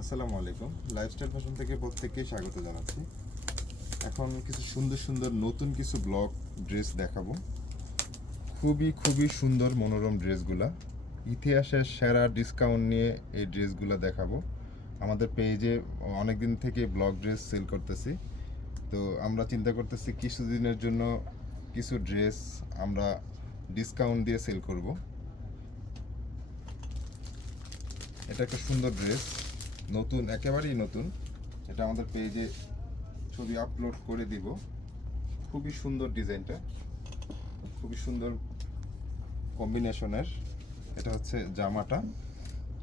আসসালামু আলাইকুম। Lifestyle fashion থেকে প্রত্যেককেই স্বাগত জানাচ্ছি। এখন কিছু সুন্দর সুন্দর নতুন কিছু ব্লগ ড্রেস দেখাবো। খুবই খুবই সুন্দর মনোরম ড্রেসগুলা ইতিহাসের সেরা ডিসকাউন্ট নিয়ে এই ড্রেসগুলো দেখাবো। আমাদের পেজে অনেক দিন থেকে ব্লগ ড্রেস সেল করতেছি। তো আমরা চিন্তা করতেছি কিছুদিনের জন্য কিছু ড্রেস আমরা ডিসকাউন্ট দিয়ে সেল করব। এটা একটা সুন্দর ড্রেস নতুন, একেবারেই নতুন। এটা আমাদের পেজে ছবি আপলোড করে দিব। খুবই সুন্দর ডিজাইনটা। খুবই সুন্দর কম্বিনেশনের এটা হচ্ছে জামাটা।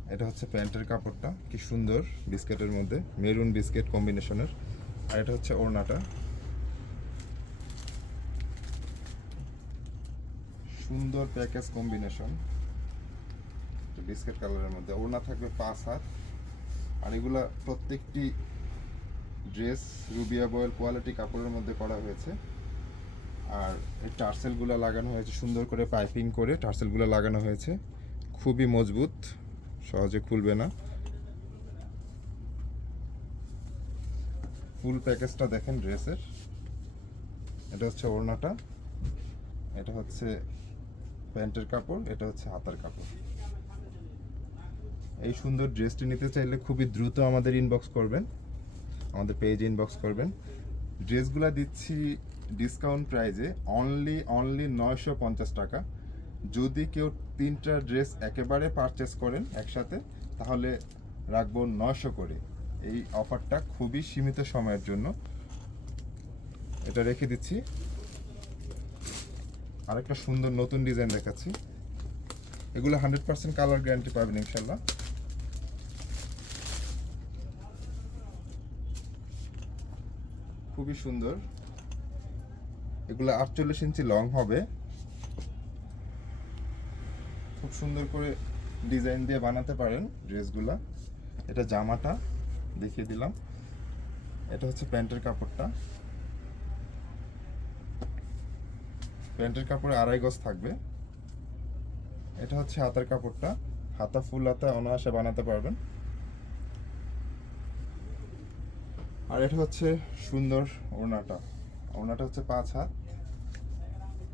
এটা হচ্ছে প্যান্টের কাপড়টা। কি সুন্দর বিস্কেটের মধ্যে। মেরুন বিস্কেট কম্বিনেশনের আর এটা হচ্ছে ওড়নাটা। সুন্দর প্যাকেজ কম্বিনেশন বিস্কেট কালারের মধ্যে। ওড়না থাকবে পাঁচ হাত। আর এগুলা প্রত্যেকটি ড্রেস রুবিয়া বয়েল কোয়ালিটি কাপড়ের মধ্যে করা হয়েছে। আর এই টার্সেলগুলো লাগানো হয়েছে, সুন্দর করে পাইপিং করে টার্সেলগুলো লাগানো হয়েছে। খুবই মজবুত, সহজে খুলবে না। ফুল প্যাকেজটা দেখেন ড্রেসের এটা হচ্ছে ওড়নাটা, এটা হচ্ছে প্যান্টের কাপড়, এটা হচ্ছে হাতার কাপড়। এই সুন্দর ড্রেসটি নিতে চাইলে খুবই দ্রুত আমাদের ইনবক্স করবেন। আমাদের পেজ ইনবক্স করবেন। ড্রেসগুলো দিচ্ছি ডিসকাউন্ট প্রাইজে অনলি অনলি নয়শো পঞ্চাশ টাকা। যদি কেউ তিনটা ড্রেস একেবারে পারচেস করেন একসাথে, তাহলে রাখব নয়শো করে। এই অফারটা খুবই সীমিত সময়ের জন্য। এটা রেখে দিচ্ছি। আরেকটা সুন্দর নতুন ডিজাইন দেখাচ্ছি। এগুলো হান্ড্রেড পার্সেন্ট কালার গ্যারান্টি পাবেন ইনশাল্লাহ খুবই সুন্দর। এগুলো আটচল্লিশ ইঞ্চি লং হবে। খুব সুন্দর করে ডিজাইন দিয়ে বানাতে পারেন ড্রেসগুলা। এটা জামাটা, দেখিয়ে দিলাম। এটা হচ্ছে প্যান্টের কাপড়টা। প্যান্টের কাপড়ে আড়াই গজ থাকবে। এটা হচ্ছে হাতার কাপড়টা। হাতা, ফুল হাতা অনায়াসে বানাতে পারবেন। আর এটা হচ্ছে সুন্দর ওড়নাটা। ওড়নাটা হচ্ছে পাঁচ হাত।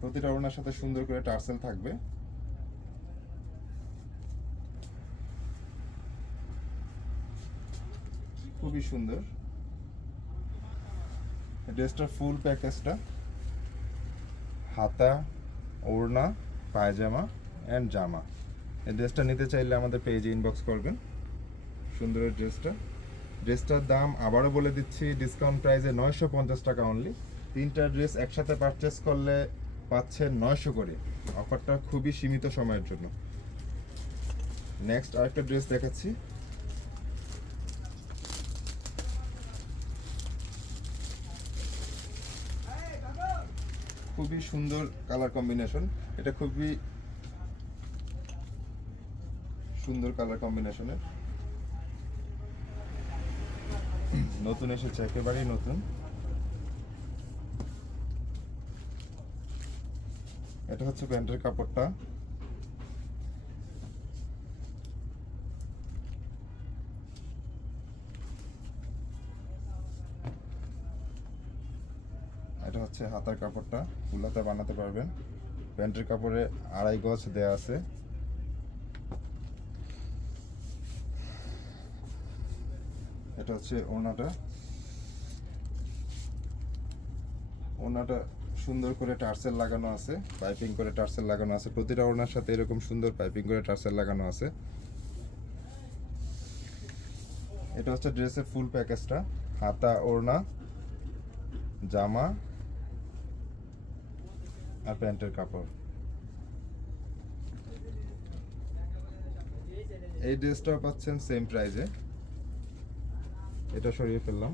প্রতিটা ওড়নার সাথে সুন্দর করে টার্সেল থাকবে। খুবই সুন্দর। ড্রেসটার ফুল প্যাকেজটা। হাতা, ওড়না, পায়জামা অ্যান্ড জামা। এই ড্রেসটা নিতে চাইলে আমাদের পেজে ইনবক্স করবেন। সুন্দর এই ড্রেসটা। ড্রেসটার দাম আবারও বলে দিচ্ছি ডিসকাউন্ট প্রাইসে নয়শো পঞ্চাশ টাকা অনলি তিনটা ড্রেস একসাথে পারচেস করলে পাচ্ছেন নয়শো করে। অফারটা খুবই সীমিত সময়ের জন্য। নেক্সট আরেকটা ড্রেস দেখাচ্ছি। খুবই সুন্দর কালার কম্বিনেশন এটা খুবই সুন্দর কালার কম্বিনেশনের নতুন এসেছে, একেবারেই নতুন। এটা হচ্ছে প্যান্টের কাপড়টা। এটা হচ্ছে হাতার কাপড়টা, ফুলাতে বানাতে পারবেন। প্যান্টের কাপড়ে আড়াই গজ দেয়া আছে। এটা হচ্ছে ওড়নাটা। ওড়নাটা সুন্দর করে টার্সেল লাগানো আছে, পাইপিং করে টার্সেল লাগানো আছে। প্রতিটা ওড়নার সাথে এরকম সুন্দর পাইপিং করে টার্সেল লাগানো আছে। এটা হচ্ছে ড্রেসের ফুল প্যাকেজটা। হাতা, ওড়না, জামা আর প্যান্টের কাপড়। এই ড্রেসটাও পাচ্ছেন সেম প্রাইজে এটা সরিয়ে ফেললাম।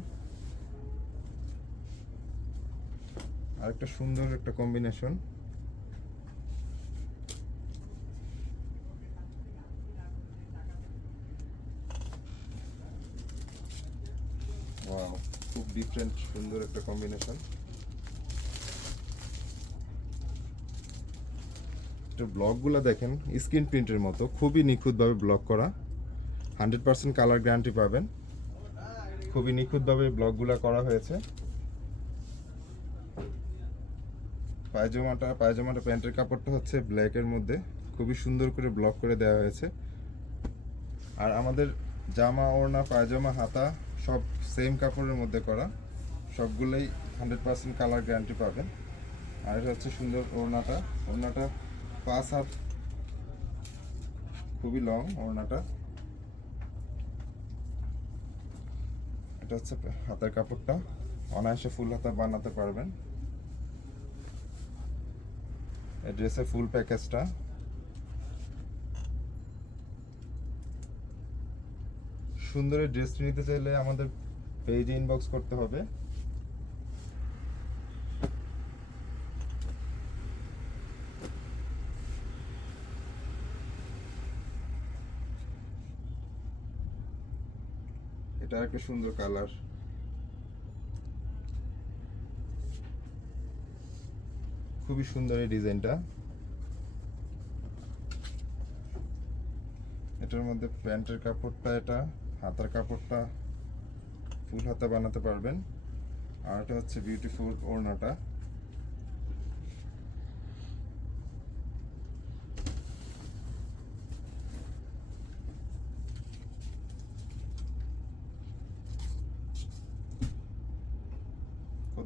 আর একটা সুন্দর একটা কম্বিনেশন খুব ডিফারেন্ট সুন্দর একটা কম্বিনেশন ব্লগগুলো দেখেন স্ক্রিন প্রিন্টের মতো, খুবই নিখুঁতভাবে ব্লক করা। হান্ড্রেড পার্সেন্ট কালার গ্যারান্টি পাবেন। খুবই নিখুঁতভাবে ব্লকগুলো করা হয়েছে। পায়জামাটা পায়জামাটা প্যান্টের কাপড়টা হচ্ছে ব্ল্যাকের মধ্যে। খুবই সুন্দর করে ব্লক করে দেওয়া হয়েছে। আর আমাদের জামা, ওড়না, পায়জামা, হাতা সব সেম কাপড়ের মধ্যে করা। সবগুলোই হান্ড্রেড পার্সেন্ট কালার গ্যারান্টি পাবেন। আর এটা হচ্ছে সুন্দর ওড়নাটা। ওড়নাটা পাঁচ হাত, খুবই লং ওড়নাটা। এটা হচ্ছে হাতের কাপড়টা। অনায়াসে ফুল হাতা বানাতে পারবেন। ড্রেসের ফুল প্যাকেজটা। সুন্দরের ড্রেস ড্রেসটি নিতে চাইলে আমাদের পেজে ইনবক্স করতে হবে। এটা একটা সুন্দর কালার। খুবই সুন্দর এই ডিজাইনটা। এটার মধ্যে প্যান্টের কাপড়টা এটা, হাতার কাপড়টা ফুল হাতা বানাতে পারবেন। আর এটা হচ্ছে বিউটিফুল ওড়নাটা।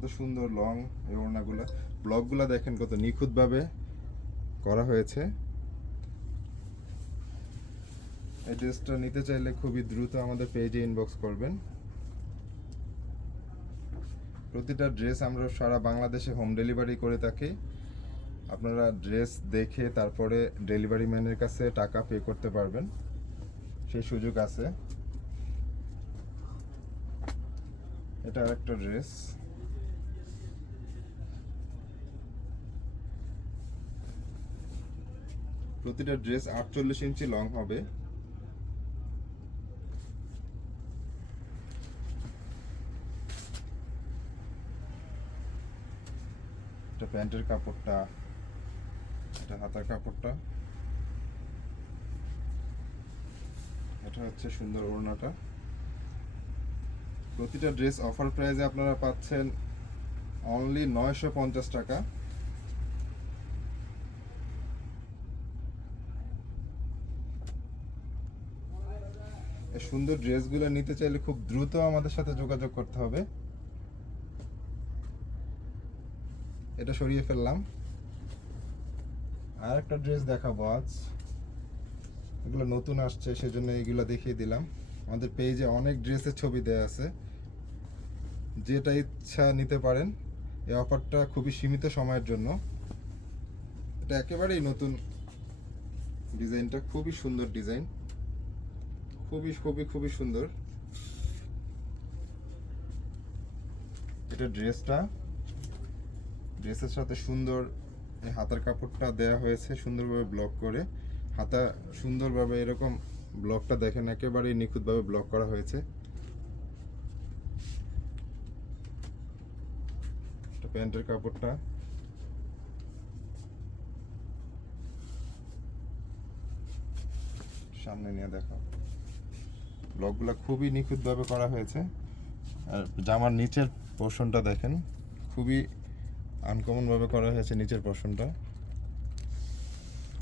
কত সুন্দর লং এই ওড়নাগুলো। ব্লকগুলো দেখেন কত নিখুঁতভাবে করা হয়েছে। এই ড্রেসটা নিতে চাইলে খুবই দ্রুত আমাদের পেজে ইনবক্স করবেন। প্রতিটা ড্রেস আমরা সারা বাংলাদেশে হোম ডেলিভারি করে থাকি। আপনারা ড্রেস দেখে তারপরে ডেলিভারি ম্যানের কাছে টাকা পে করতে পারবেন। সেই সুযোগ আছে। এটা আর একটা ড্রেস প্রতিটা ড্রেস আটচল্লিশ ইঞ্চি লং হবে। প্যান্টের কাপড়টা, এটা হাতার কাপড়টা। এটা হচ্ছে সুন্দর ওড়নাটা। প্রতিটা ড্রেস অফার প্রাইসে আপনারা পাচ্ছেন অনলি নয়শো পঞ্চাশ টাকা। সুন্দর ড্রেসগুলো নিতে চাইলে খুব দ্রুত আমাদের সাথে যোগাযোগ করতে হবে। এটা সরিয়ে ফেললাম। আর একটা ড্রেস দেখাবো আজ। এগুলো নতুন আসছে, সেজন্য এগুলো দেখিয়ে দিলাম। আমাদের পেজে অনেক ড্রেসের ছবি দেওয়া আছে। যেটা ইচ্ছা নিতে পারেন এই অফারটা খুবই সীমিত সময়ের জন্য। এটা একেবারেই নতুন ডিজাইনটা, খুবই সুন্দর ডিজাইন। খুবই খুবই খুবই সুন্দর। এটা ড্রেসটা। ড্রেসের সাথে সুন্দর হাতার কাপড়টা দেয়া হয়েছে, সুন্দরভাবে ব্লক করে। হাতা সুন্দরভাবে এরকম ব্লকটা দেখেন, একেবারেই নিখুঁতভাবে ব্লক করা হয়েছে। প্যান্টের কাপড়টা। সামনে নিয়ে দেখো ব্লকগুলো খুবই নিখুঁতভাবে করা হয়েছে। আর জামার নিচের পোর্শনটা দেখেন, খুবই আনকমন ভাবে করা হয়েছে নিচের পোর্শনটা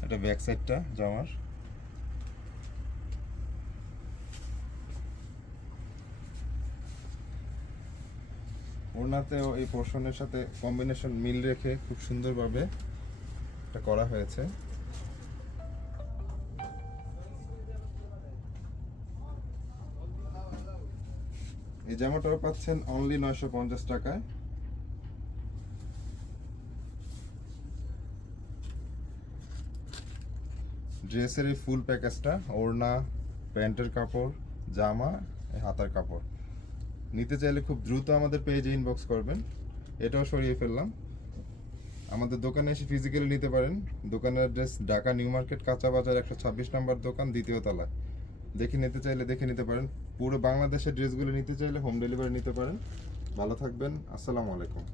এটা ব্যাক সাইডটা জামার। ওড়নাতেও এই পোর্শনের সাথে কম্বিনেশন মিল রেখে খুব সুন্দরভাবে এটা করা হয়েছে। এই জামাটাও পাচ্ছেন অনলি নয়শো পঞ্চাশ টাকায়। ড্রেসের এই ফুল প্যাকেজটা ওড়না, প্যান্টের কাপড়, জামা হাতার কাপড়। নিতে চাইলে খুব দ্রুত আমাদের পেজে ইনবক্স করবেন। এটাও সরিয়ে ফেললাম। আমাদের দোকানে এসে ফিজিক্যালি নিতে পারেন। দোকানের অ্যাড্রেস ঢাকা নিউ মার্কেট, কাঁচা বাজার, একশো ছাব্বিশ নম্বর দোকান, দ্বিতীয় তলায়। দেখে নিতে চাইলে দেখে নিতে পারেন। পুরো বাংলাদেশের ড্রেসগুলো নিতে চাইলে হোম ডেলিভারি নিতে পারেন। ভালো থাকবেন। আসসালামু আলাইকুম।